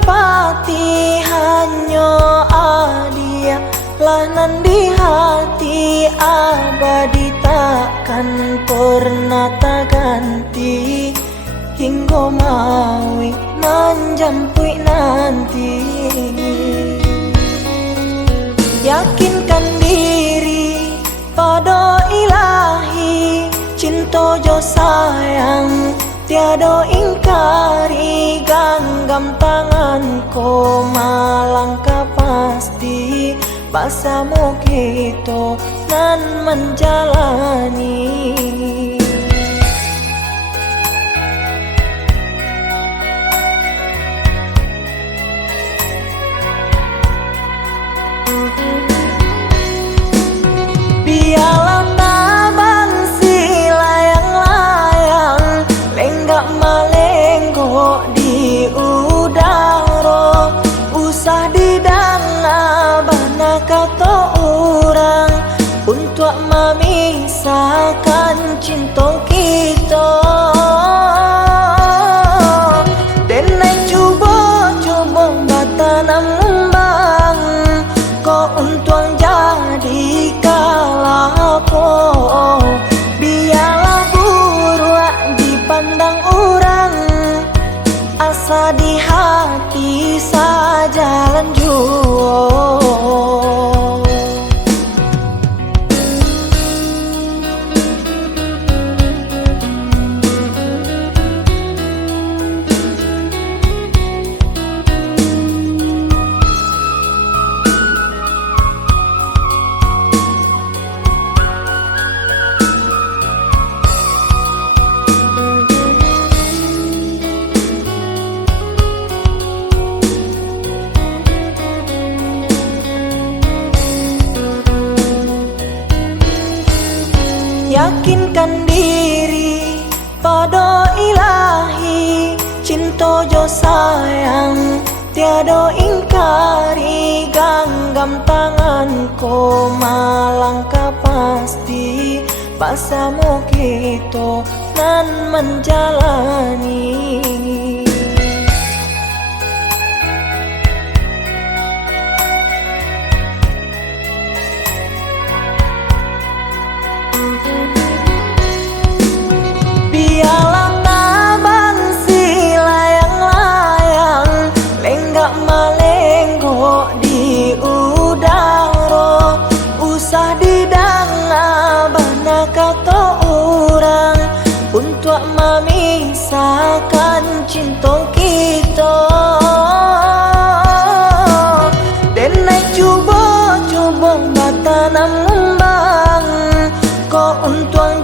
pati hanyo adia lanan di hati abadi takkan pernah tak ganti hingga maui menjampui nanti. Yakinkan diri pada ilahi, cinta jo sayang tiada ingkari, genggam tanganku malangkah pasti bersama kita nan menjalani. Biarlah tabang si layang-layang lenggak malenggok di udara, usah didanga bana kata orang untuk memisahkan cinta kita. Dan naik coba batanam ngembang kau untuang jadi kalapo. Biarlah buruk dipandang orang, asa di hati saja lanjut. Yakinkan diri pada ilahi, cinta jo sayang tiada ingkari, genggam tanganku malangkah pasti bersama kita nan menjalani. Biarlah tabang si layang-layang lenggak malenggok di udara, usah didanga bana kata orang untuk memisahkan cinta kita. Dan naik coba batanam ngembang kau untuang